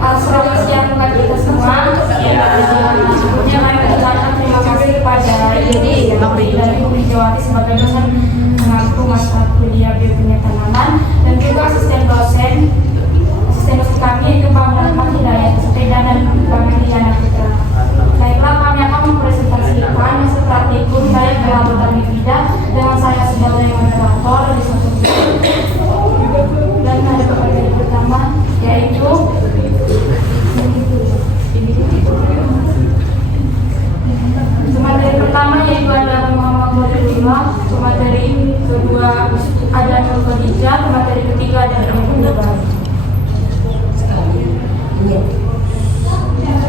Selamat siang buat kita semua. Sebelumnya kami mengucapkan terima kasih kepada dari Umi Jawati sebagai dosen mengaku mata kuliah biokimia tanaman dan juga asisten dosen kami yaitu Bang Rahmat Hidayat Sepeda dan Bang Diana Putra. Baiklah, kami akan mempresentasikan hasil praktikum saya perabotan Mifida dengan saya sebagai moderator di suatu dan ada materi pertama yaitu materi pertama yaitu ada Muhammad Khadijah, materi kedua ada Nur Khadijah, materi ketiga ada Ibu.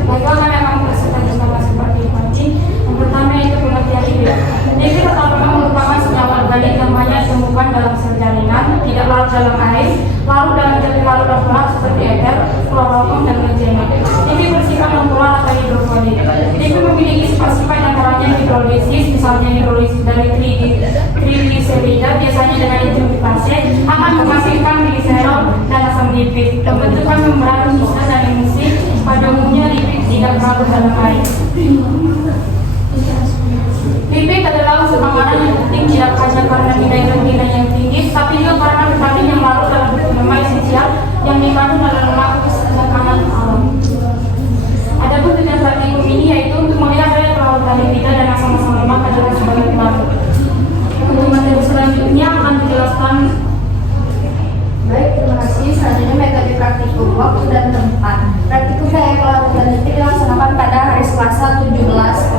Baiklah, kami akan presentasi sama seperti tadi. Yang pertama yaitu pengertian lipid. Lipid pertama merupakan senyawa organik yang banyak ditemukan dalam sel jaringan, tidak larut dalam air, larut dalam zat larut lemak seperti ether, kloroform dan metana. Lipid bersifat non-polar atau hidrofolik. Lipid memiliki sifat-sifat antaranya hidrolisis, misalnya hidrolisis dari trigliserida biasanya dengan hidrolisase akan menghasilkan gliserol dan asam lipid. Pembentukan membran khusus dan emulsi pada umumnya lipid tidak larut dalam air. Lipid adalah unsur makanan yang penting tidak hanya karena nilai yang tinggi, tapi juga karena vitamin yang larut dalam bentuk lemak esensial yang dikandung dalam lemak makanan alam. Adapun tujuan praktikum ini yaitu untuk melihat daya kelautan lipid dan asam-asam lemak adalah sebagai pelarut. Untuk materi selanjutnya akan dijelaskan. Baik, terima kasih. Selanjutnya metode praktikum, waktu dan tempat. Praktikum daya kelautan lipid dilaksanakan pada hari Selasa 17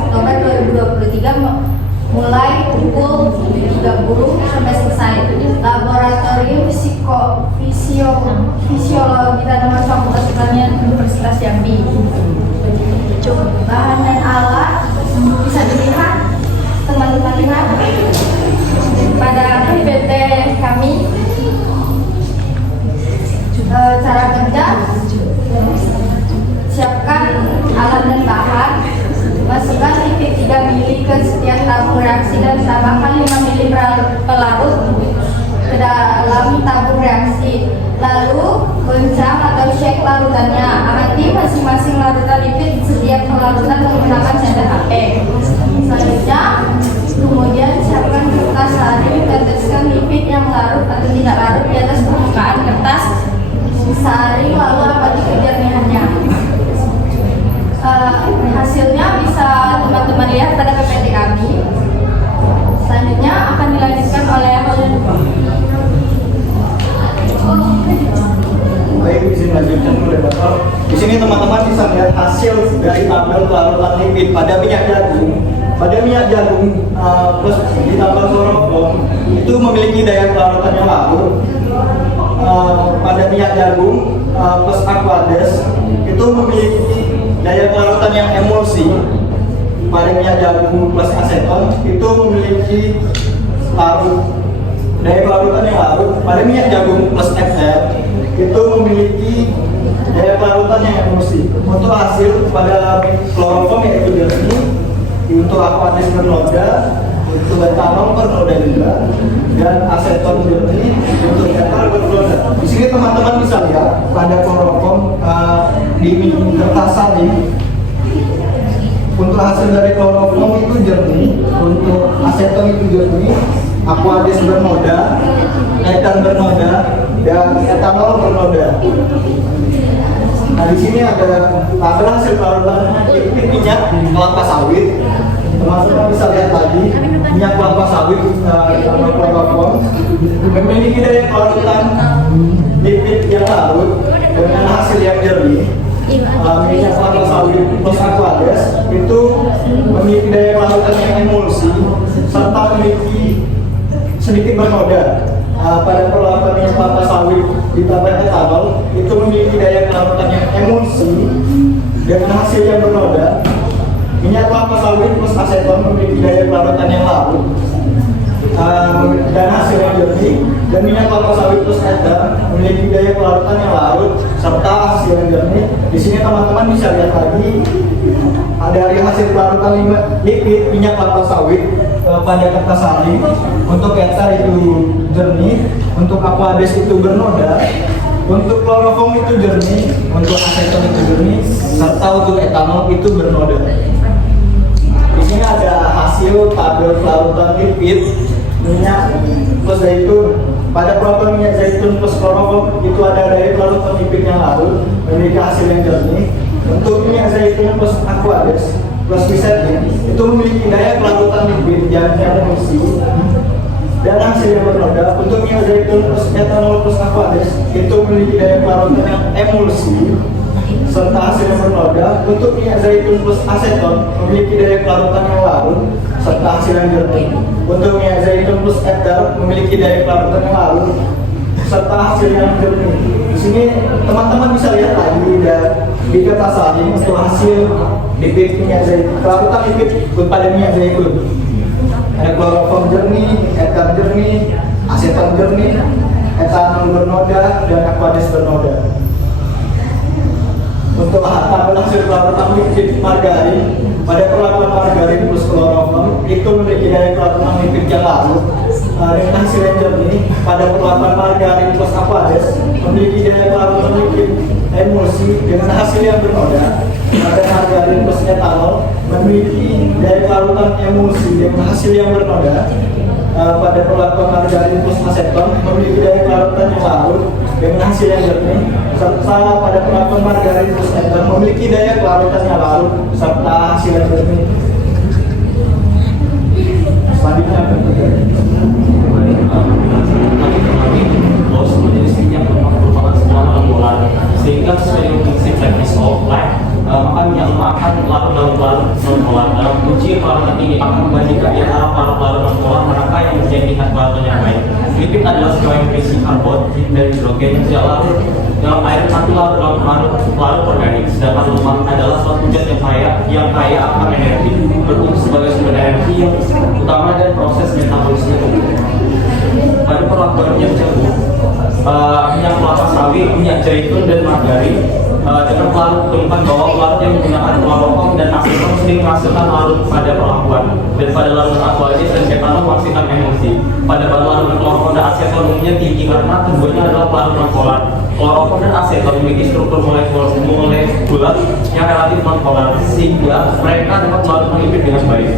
Oktober 2023 mulai pukul 7.30 sampai selesai. Laboratorium Fisiologi Tanaman Fakultas Pertanian Universitas Jambi. Bahan dan alat bisa dilihat teman-teman lihat pada PPT kami. Cara kerja, siapkan alat dan bahan, masukkan lipid 3 mili ke setiap tabung reaksi dan tambahkan 5 mili pelarut ke dalam tabung reaksi, lalu goncang atau shake larutannya. Amati masing-masing larutan lipid setiap pelarutan menggunakan senter HP. Selanjutnya, kemudian siapkan kertas saring, teteskan lipid yang larut atau tidak larut di atas permukaan kertas saring, lalu amati kejernihannya. Hasilnya bisa teman-teman lihat pada PPT kami. Selanjutnya akan dilanjutkan oleh Baik, izin lanjutkan dulu ya Bapak. Di sini teman-teman bisa melihat hasil dari tabel pelarutan lipid pada minyak jagung. Pada minyak jagung plus ditambah kloroform itu memiliki daya pelarutan yang larut. Pada minyak jagung plus aquades itu memiliki daya pelarutan yang emulsi. Pada minyak jagung plus aseton itu memiliki daya pelarutan yang larut. Pada minyak jagung plus ether itu memiliki daya pelarutan yang emulsi. Untuk hasil pada kloroform yaitu jernih, untuk aquades bernoda, untuk etanol bernoda juga, dan aseton jernih untuk ether bernoda. Di sini teman-teman bisa lihat pada kloroform di kertas saring. Untuk hasil dari kloroform itu jernih, untuk aseton itu jernih, aquades bernoda, ether bernoda, dan etanol bernoda. Nah, di sini ada tabel hasil pelarutan lipid minyak kelapa sawit. Teman-teman bisa lihat lagi minyak kelapa sawit ditambah kloroform memiliki daya pelarutan lipid yang larut dengan hasil yang jernih. Minyak kelapa sawit plus aquades itu memiliki daya pelarutan yang emulsi serta memiliki sedikit bernoda. Pada pelarutan minyak kelapa sawit ditambah etanol itu memiliki daya pelarutan yang emulsi dengan hasil yang bernoda. Minyak kelapa sawit plus aseton memiliki daya pelarutan yang larut dan hasil yang jernih, dan minyak kelapa sawit plus ether memiliki daya pelarutan yang larut serta hasil yang jernih. Di sini teman-teman bisa lihat lagi dari hasil pelarutan lipid minyak kelapa sawit pada kertas saring. Untuk ether itu jernih, untuk aquades itu bernoda, Untuk kloroform itu jernih, untuk aseton itu jernih, serta untuk etanol itu bernoda. Di sini ada hasil tabel larutan lipid minyak plus zaitun. Pada pelarut minyak zaitun plus kloroform itu ada dari larutan lipid yang larut memiliki hasil yang jernih. Untuk minyak zaitun plus aqueous plus gliserin itu memiliki daya pelarutan lipid yang emulsi dan hasil yang bernoda. Untuk minyak zaitun plus etanol plus aqueous itu memiliki daya pelarutan yang emulsi serta hasil yang bernoda. Untuk minyak zaitun plus aseton memiliki daya pelarutan yang larut serta hasil yang jernih. Untuk minyak zaitun plus ether memiliki daya pelarutan yang larut serta hasil yang jernih. Di sini teman-teman bisa lihat lagi dan di kertas lain untuk hasil lipid minyak zaitun, pelarutan lipid pada minyak zaitun. Ada kloroform jernih, ether jernih, aseton jernih, etanol bernoda, dan aqueous bernoda. Untuk tabel hasil pelarutan lipid margarin, pada perlakuan margarin plus kloroform itu memiliki daya pelarutan lipid yang larut dengan hasil yang jernih. Pada perlakuan margarin plus aqueous memiliki daya pelarutan lipid emulsi dengan hasil yang bernoda. Pada margarin plus etanol memiliki daya pelarutan emulsi dengan hasil yang bernoda. Pada perlakuan margarin plus aseton memiliki daya pelarutan yang larut dengan hasil yang jernih. Serta pada perlakuan margarin plus ether memiliki daya pelarutan yang larut serta hasil yang jernih. Selanjutnya sehingga sesuai dengan prinsip teknis of life, maka minyak lemak akan larut dalam larut non-polar. Dalam uji pelarutan ini akan membandingkan di antara larut non-polar manakah yang menjadi tingkat pelarutan yang baik. Lipid adalah sebuah emisi karbon dan hidrogen yang tidak larut dalam air, tapi larut dalam larut organik. Sedangkan lemak adalah suatu zat yang kaya akan energi, berfungsi sebagai sumber energi yang utama dan proses metabolisme tubuh. Pada perlakuan minyak jagung, minyak kelapa sawit, minyak zaitun, dan margarin dengan pelarut ditemukan bahwa pelarut yang menggunakan kloroform dan aseton sering menghasilkan larut pada perlakuan, dan pada larut aqueous dan etanol menghasilkan emulsi. Pada larut kloroform dan aseton umumnya tinggi karena keduanya adalah pelarut non-polar. Kloroform dan aseton memiliki struktur molekular yang relatif non-polar sehingga mereka dapat melarutkan lipid dengan baik.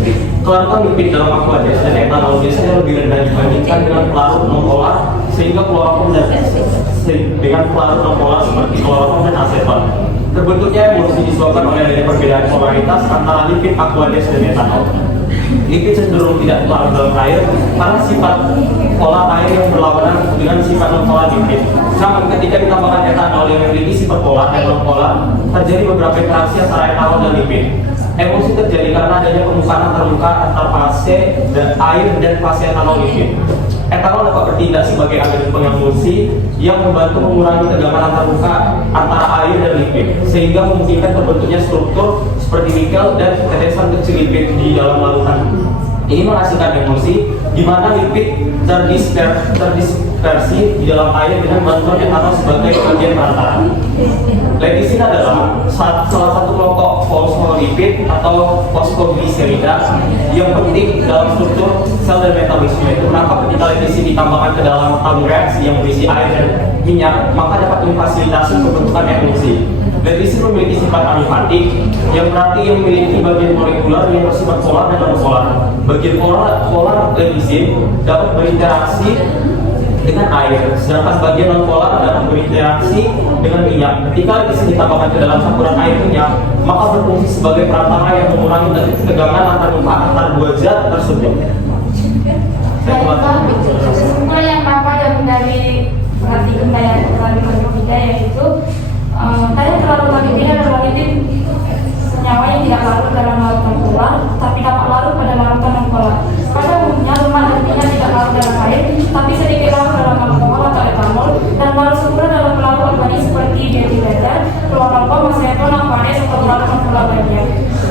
Kelarutan lipid dalam aqueous dan etanol biasanya lebih rendah dibandingkan dengan pelarut non-polar, sehingga kloroform dan dengan pelarut non-polar seperti kloroform dan aseton. Terbentuknya emulsi disebabkan oleh perbedaan polaritas antara lipid aqueous dan etanol. Lipid cenderung tidak larut dalam air karena sifat pola air yang berlawanan dengan sifat non-polar lipid. Namun ketika ditambahkan etanol yang memiliki sifat polar dan non-polar, terjadi beberapa interaksi antara etanol dan lipid. Emulsi terjadi karena adanya pembukaan antarmuka antar fase dan air dan fase etanol lipid. Etanol dapat bertindak sebagai agen pengemulsi yang membantu mengurangi tegangan antarmuka antara air dan lipid, sehingga memungkinkan terbentuknya struktur seperti nikel dan tetesan kecil lipid di dalam larutan. Ini menghasilkan emulsi di mana lipid terdispersi di dalam air dengan bantuan etanol sebagai bagian perantaraan. Lecitin adalah salah satu kelompok fosfolipid atau fosfogliserida yang penting dalam struktur sel dan metabolisme. Itu kenapa ketika lecitin ditambahkan ke dalam tabung reaksi yang berisi air dan minyak, maka dapat memfasilitasi pembentukan emulsi. Lecitin memiliki sifat alifatik, yang berarti yang memiliki bagian molekular yang bersifat polar dan non-polar. Bagian polar lecitin dapat berinteraksi dengan air, sedangkan bagian non-polar dapat berinteraksi dengan minyak. Ketika lecitin ditambahkan ke dalam campuran air minyak, maka berfungsi sebagai perantara yang mengurangi tegangan antar dua zat tersebut. Kesimpulan yang dapat dari perhatikan daya pelarutan lipidnya yaitu daya pelarutan lipidnya adalah lipid senyawa yang tidak larut dalam larutan polar, tapi dapat larut pada larutan non-polar. Pada umumnya lemak nantinya tidak larut dalam air, tapi sedikit larut dalam alkohol atau etanol, dan larut sempurna dalam pelarut organik seperti dietilester, kloroform, aseton, aqueous atau pelarut non-polar lainnya.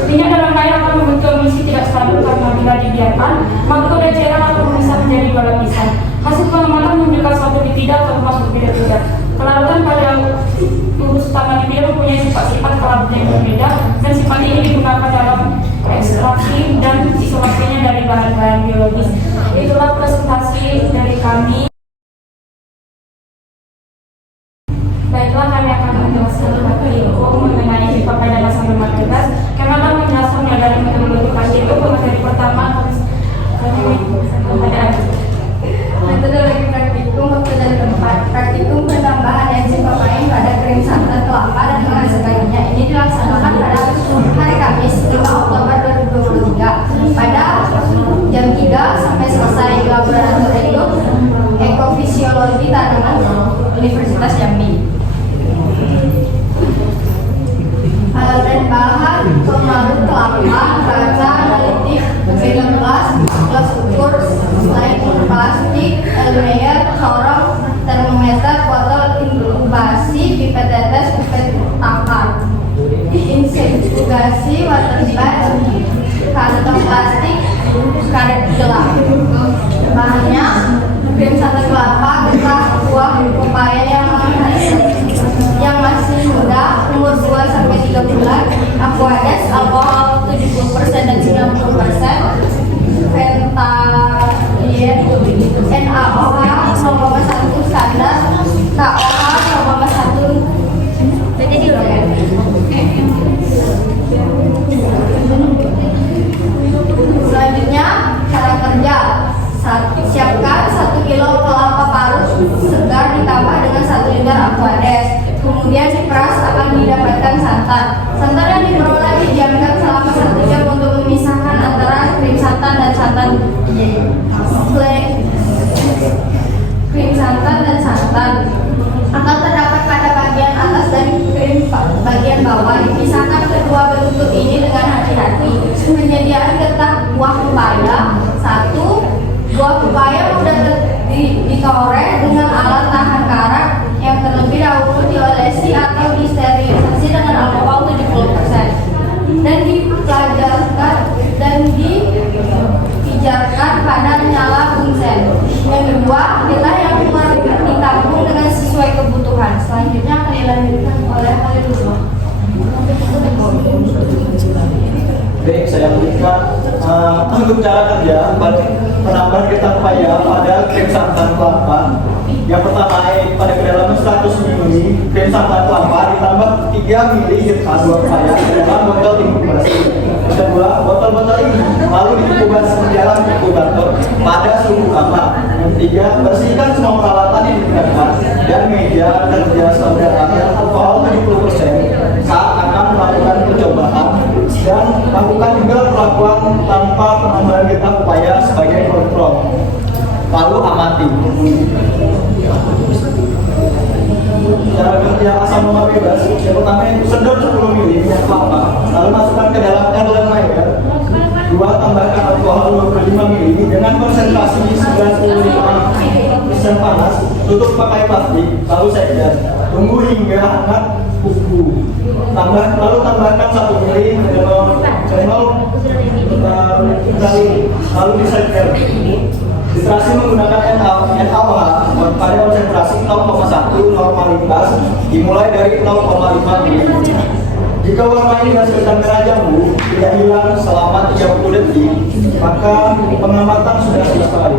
Minyak dalam air akan membentuk emisi tidak stabil karena bila dibiarkan, maka udah cairan akan bisa menjadi dua lapisan. Hasil pengamatan menunjukkan suatu lipida atau lemak berbeda-beda. Pelarutan pada urus utama lipida mempunyai sifat-sifat pelarut yang berbeda, dan sifat ini digunakan dalam ekstraksi dan isolasinya dari bahan-bahan biologis. Itulah presentasi dari kami. bagasi, water bag, kantong plastik, karet gelap. Bahannya krim santan kelapa, getah, buah pepaya yang masih muda, umur 2-3 bulan, aquades, alkohol 70% dan 90%, Fentanyl, NaOH 0,1 standar, KOH 0,1. Selanjutnya cara kerja. Siapkan 1 kilo kelapa parut segar ditambah dengan 1 liter aquades. Kemudian diperas akan didapatkan santan. Santan yang diperoleh didiamkan selama 1 jam untuk memisahkan antara krim santan dan santan. Krim santan dan santan akan terdapat pada bagian atas dan krim bagian bawah. Dipisahkan kedua bentuk ini dengan hati-hati. Penyediaan getah buah pepaya. 1. Buah pepaya mudah ditoreh dengan alat tahan karat yang terlebih dahulu diolesi atau disterilisasi dengan alkohol 70% dan dipelajarkan dan dipijarkan pada nyala bunsen. Yang kedua, getah yang ditampung dengan sesuai kebutuhan. Selanjutnya akan dilanjutkan oleh Halilullah. Baik, saya berikan untuk cara kerja penambahan getah pepaya pada krim santan kelapa. Yang pertama, pada kedalaman 100 ml krim santan kelapa ditambah 3 ml getah buah pepaya ke dalam botol inkubasi. Yang kedua, botol-botol ini lalu diinkubasi di dalam inkubator pada suhu aman. Yang ketiga, bersihkan semua peralatan yang digunakan dan meja kerja saudaranya alkohol 70% saat akan melakukan percobaan, dan lakukan juga perlakuan tanpa penambahan getah pepaya sebagai kontrol. Lalu amati. Cara kerja asam lemak bebas. Yang pertama itu sedot 10 ml minyak kelapa, lalu masukkan ke dalam Erlen Mayer. 2. Tambahkan alkohol 25 ml dengan konsentrasi 95% panas. Tutup pakai plastik, lalu segar. Tunggu hingga hangat kuku. Lalu tambahkan 1 ml lalu disegar. Filtrasi menggunakan NaOH pada konsentrasi 0,1 normalitas dimulai dari 0,5 ml. Jika warna ini menghasilkan merah jambu tidak hilang selama 30 detik, maka pengamatan sudah selesai.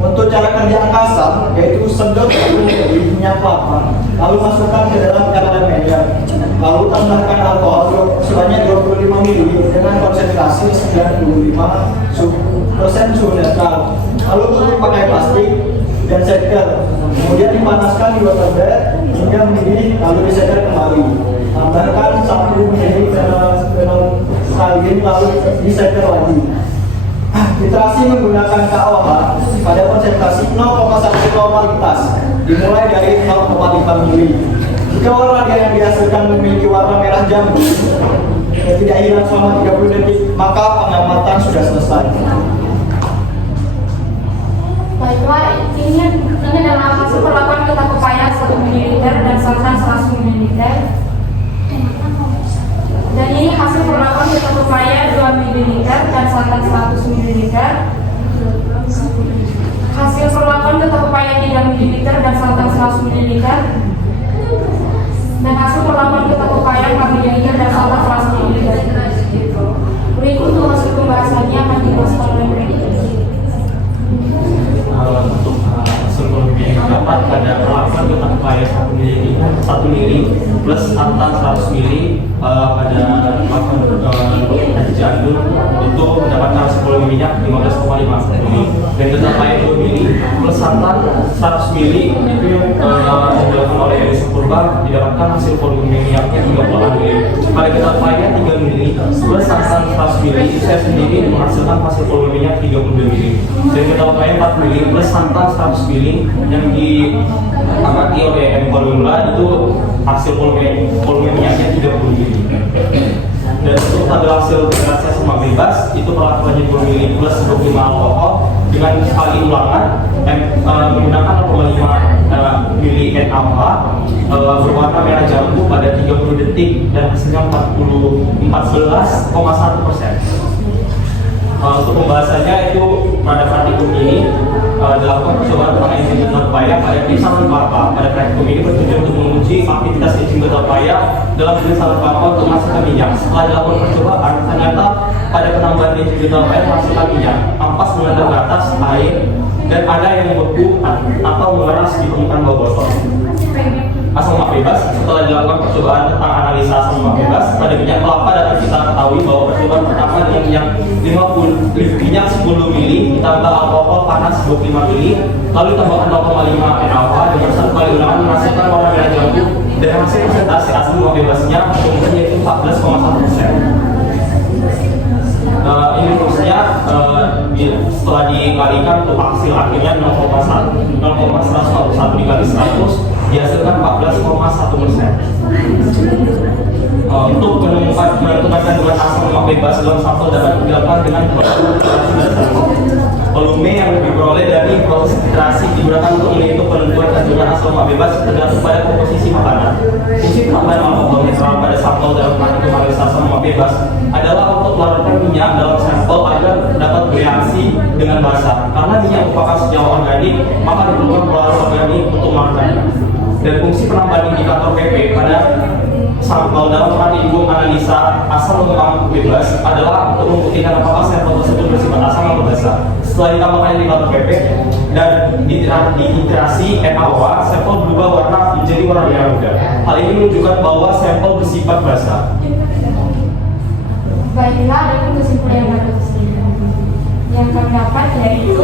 Untuk cara kerja asam, yaitu sedot minyak kelapa, lalu masukkan ke dalam Erlen Mayer, lalu tambahkan alkohol sebanyak 25 ml dengan konsentrasi 95% suhu netral, lalu tutup pakai plastik dan segar. Kemudian dipanaskan di water bed hingga mendidih, lalu disegar kembali. Tambahkan 1 ml fenolphthalein lalu disegar lagi. Filtrasi menggunakan KOH pada konsentrasi 0,1 normalitas dimulai dari 0,5 ml. Jika warna yang dihasilkan memiliki warna merah jambu dan tidak hilang selama 30 detik, maka pengamatan sudah selesai. Baiklah, ini adalah hasil perlakuan getah pepaya 1 ml dan santan 100 ml. Dan ini hasil perlakuan getah pepaya 2 ml dan santan 100 ml. Hasil perlakuan getah pepaya 3 ml dan santan 100 ml. Dan hasil perlakuan getah pepaya 4 ml dan santan 100 ml. Berikut untuk hasil pembahasannya akan dijelaskan oleh Brady. Untuk hasil pemilihan dapat pada perlakuan getah pepaya 1 ml plus santan 100 ml pada haji jandul untuk mendapatkan hasil volume minyak 15,5 ml, dan getah pepaya 2 ml plus santan 100 ml itu yang dilakukan oleh Elisa Purba didapatkan hasil volume minyaknya 38 ml. Pada getah pepaya 3 ml plus santan 100 ml saya sendiri menghasilkan hasil volume minyak 32 ml, dan getah pepaya 4 ml plus santan 100 ml yang diamati oleh M. Kolumla itu hasil volume minyaknya 30 ml. Dan untuk tabel hasil reaksi asam bebas itu perlakuannya 2 ml plus 25 alkohol dengan sekali ulangan menggunakan 0,5 ml NaOH berwarna merah jambu pada 30 detik dan hasilnya 44 14,1%. Untuk pembahasannya itu pada praktikum ini dilakukan percobaan tentang enzim beta upaya pada jenis saluran larva. Pada praktikum ini bertujuan untuk menguji aktivitas enzim beta upaya dalam jenis saluran larva untuk menghasilkan minyak. Setelah dilakukan percobaan, ternyata pada penambahan enzim beta upaya menghasilkan minyak. Ampas mengalir ke atas air dan ada yang membeku atau mengeras di permukaan bawah botol. Asam lemak bebas. Setelah dilakukan percobaan tentang analisa asam lemak bebas pada minyak kelapa, dapat kita ketahui bahwa percobaan pertama dengan minyak 10 mili ditambah alkohol panas 25 mili, lalu tambahkan 0,5 NaOH dengan satu kali ulangan menghasilkan warna merah jambu dan hasil presentasi asam lemak bebasnya kemudian yaitu 14,1%. Ini maksudnya setelah dikalikan untuk hasil akhirnya 0,141 dikali 100 dihasilkan 14,1%. Untuk menentukan kandungan asam lemak bebas dalam sampel dapat dilakukan dengan volume yang diperoleh dari proses filtrasi digunakan untuk menghitung penentuan kandungan asam lemak bebas tergantung pada komposisi makanan. Fungsi penambahan alkohol netral pada sampel dalam praktik analisa asam lemak bebas adalah untuk melarutkan minyak dalam sampel agar dapat bereaksi dengan basa. Karena minyak merupakan senyawa organik, maka diperlukan pelarut organik untuk melarutkannya. Dan fungsi penambahan indikator PP pada sampel dalam praktikum analisa asam lemak bebas adalah untuk membuktikan apakah sampel tersebut bersifat asam atau basa. Setelah ditambahkan indikator PP dan diiterasi NaOH, sampel berubah warna menjadi warna merah muda. Hal ini menunjukkan bahwa sampel bersifat basa. Baiklah, adapun kesimpulan yang kami dapat yaitu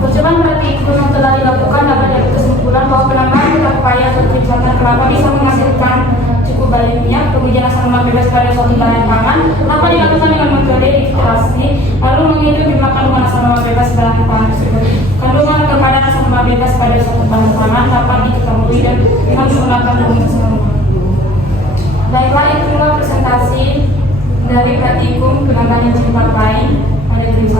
percobaan praktikum yang telah dilakukan dapat dari kesimpulan bahwa penambahan beta upaya atau pencatatan kelapa bisa menghasilkan cukup banyak minyak, kemudian asam lemak bebas pada suatu bahan pangan. Dapat dilakukan dengan metode filtrasi, lalu menghitung jumlah kandungan asam lemak bebas dalam pangan tersebut. Kandungan kepada asam lemak bebas pada suatu bahan pangan dapat diketahui dan dengan menggunakan rumus semua. Baiklah, itulah presentasi dari praktikum penambahan enzim papain pada jenis